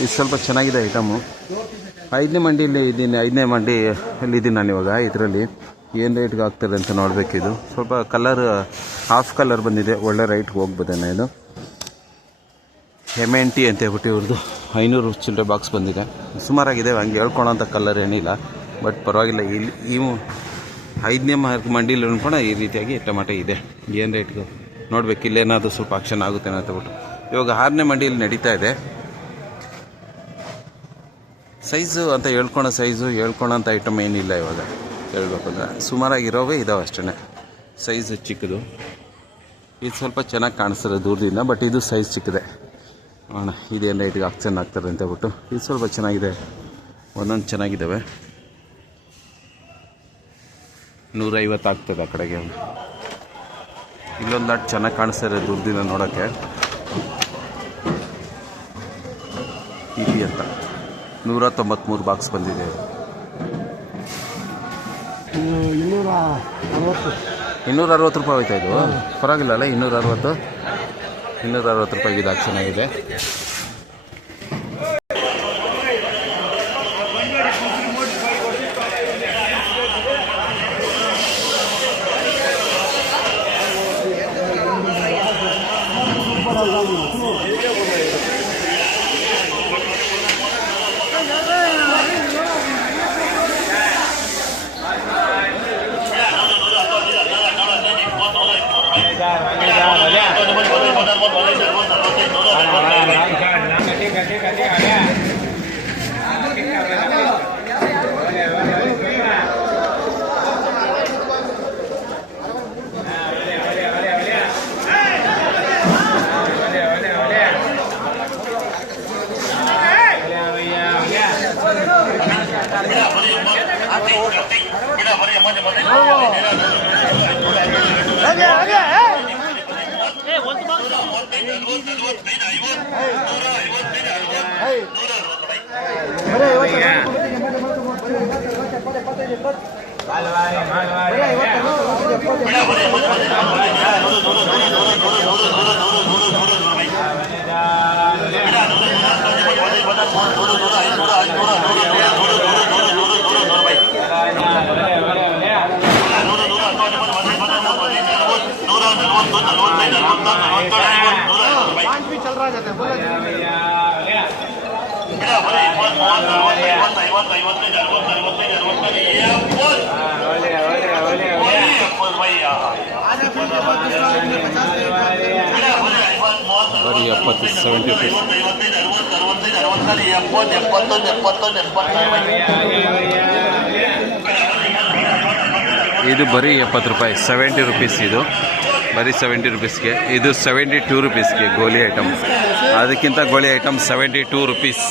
ಇದು ಸ್ವಲ್ಪ ಚೆನ್ನಾಗಿದೆ ಐಟಮು. 5ನೇ ಮಂಡಿಯಲ್ಲಿ ಇದ್ದೀನಿ, 5ನೇ ಮಂಡಿಯಲ್ಲಿ ಇದ್ದೀನಿ ನಾನು ಇವಾಗ. ಇದರಲ್ಲಿ ಏನು ರೇಟ್ಗೆ ಆಗ್ತದೆ ಅಂತ ನೋಡಬೇಕಿದು. ಸ್ವಲ್ಪ ಕಲರ್ ಹಾಫ್ ಕಲರ್ ಬಂದಿದೆ, ಒಳ್ಳೆ ರೈಟ್ಗೆ ಹೋಗ್ಬೋದೇನೋ. ಇದು MNT ಅಂತ ಹೇಳ್ಬಿಟ್ಟು ಇವ್ರದ್ದು 500 ಚಿಲ್ಲರೆ ಬಾಕ್ಸ್ ಬಂದಿದೆ. ಸುಮಾರಾಗಿದೆ, ಹಂಗೆ ಹೇಳ್ಕೊಳೋಂಥ ಕಲರ್ ಏನಿಲ್ಲ, ಬಟ್ ಪರವಾಗಿಲ್ಲ. ಇಲ್ಲಿ ಈ 5ನೇ ಮಂಡಿಲಿ ಅನ್ಕೊಂಡು ಈ ರೀತಿಯಾಗಿ ಟೊಮೆಟೊ ಇದೆ. ಏನು ರೇಟ್ಗೆ ನೋಡ್ಬೇಕು, ಇಲ್ಲೇನಾದರೂ ಸ್ವಲ್ಪ ಆಕ್ಷನ್ ಆಗುತ್ತೆ ಅಂತ ಹೇಳ್ಬಿಟ್ಟು ಇವಾಗ 6ನೇ ಮಂಡಿಯಲ್ಲಿ ನಡೀತಾ ಇದೆ. ಸೈಜು ಅಂತ ಹೇಳ್ಕೊಳೋಂಥ ಐಟಮ್ ಏನಿಲ್ಲ ಇವಾಗ ಹೇಳ್ಬೇಕಂದ್ರೆ. ಸುಮಾರಾಗಿರೋವೇ ಇದಾವೆ ಅಷ್ಟೇ. ಸೈಜು ಚಿಕ್ಕದು, ಇದು ಸ್ವಲ್ಪ ಚೆನ್ನಾಗಿ ಕಾಣಿಸ್ತದೆ ದೂರದಿಂದ, ಬಟ್ ಇದು ಸೈಜ್ ಚಿಕ್ಕದೆ. ಅಣ್ಣ ಇದೇನು ರೇಟಿಗೆ ಆಕ್ಷನ್ ಆಗ್ತಾರೆ ಅಂತ ಹೇಳ್ಬಿಟ್ಟು ಇದು ಸ್ವಲ್ಪ ಚೆನ್ನಾಗಿದೆ, ಒಂದೊಂದು ಚೆನ್ನಾಗಿದ್ದಾವೆ. 150 ಆಗ್ತದೆ ಆ ಕಡೆಗೆ. ಇಲ್ಲೊಂದು ಲಾಟ್ ಚೆನ್ನಾಗಿ ಕಾಣಿಸ್ತಾರೆ ದೂರದಿಂದ ನೋಡೋಕ್ಕೆ. PP ಅಂತ 193 ಬಾಕ್ಸ್ ಬಂದಿದೆ. 260 ರೂಪಾಯಿ ಹೋಯ್ತಾ ಇದು? ಪರವಾಗಿಲ್ಲ ಅಲ್ಲ? 260 ರೂಪಾಯಿಗೆ ಇದು ಚೆನ್ನಾಗಿದೆ. ಬರೀ 70 ರೂಪೀಸ್. ಇದು ಬರೀ 70 ರೂಪಾಯಿ, 70 ರೂಪೀಸ್. ಇದು ಬರೀ 70 ರೂಪೀಸ್ಗೆ. ಇದು 72 ರೂಪೀಸ್ಗೆ ಗೋಲಿ ಐಟಮ್. ಅದಕ್ಕಿಂತ ಗೋಲಿ ಐಟಮ್ 72 ರೂಪೀಸ್.